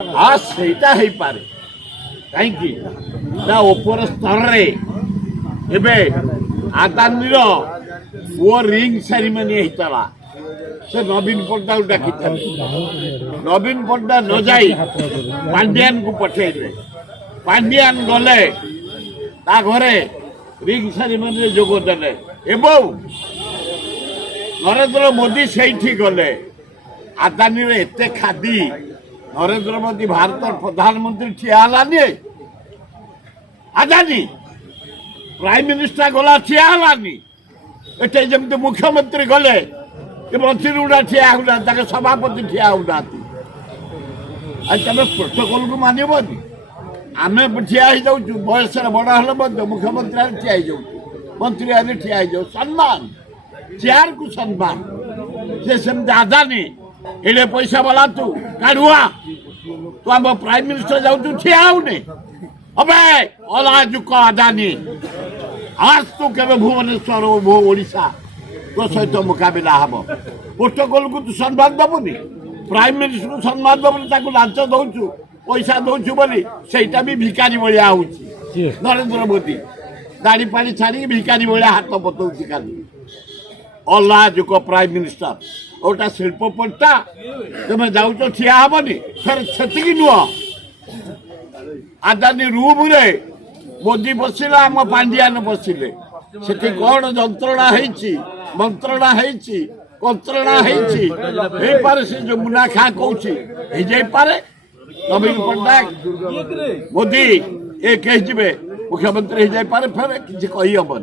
हाँ सेटा है पारे कहीं ना ऊपर स्तर रे एबे आदानी रो वो रिंग सेरेमनी होता से नवीन पट्टा डाकी नवीन पट्टा न जाई पांड्यान को पठेले पांड्यान गले ता घरे रिंग सेरेमनी रे जोग देले एवं नरेंद्र मोदी से गले आदानी रे एते खादी नरेंद्र मोदी भारत प्रधानमंत्री ठियालानी आदानी प्राइम मिनिस्टर गला ठियालानी एटे जमते मुख्यमंत्री गले ये मंत्री गुड़ा ठिया होना सभापति ठिया होना आज तुम प्रोटोकॉल को मानबनी आम ठिया हो बयस बड़ हेल्ले मुख्यमंत्री ठिया हो मंत्री आने ठिया हो सम्मान चेयर को सम्मान से सेमती आदानी एडे पैसा वाला तू काढ़ुआ तू आम प्राइम मिनिस्टर जाऊ ठिया होने अबे अलाजुक आदानी आज तू के भुवनेश्वर ओडिशा तो सहित मुकाबला हम प्रोटोकॉल को तू सम्मान दबुनि प्राइम मिनिस्टर को सम्मान दबुनि लांच दौचु पैसा दौचु बोली सेटा भी भिकारी भाया हो नरेंद्र मोदी दाढ़ी पाड़ी छाड़ी भिकारी भाया हाथ बतौची खाली अलाजुक प्राइम मिनिस्टर गोटा शिल्पपट्टा तुम जाऊ ठिया हेनी फिर से नुह आदानी रूम रे मोदी बसिला आम पांड्यान बसिले से कौन जंत्रणा मंत्रणा कंत्रणा पारे से जो मुनाखा कौन पारे नवीन पट्टनायक मोदी एक मुख्यमंत्री हो जाए फिर किसी कही हेबन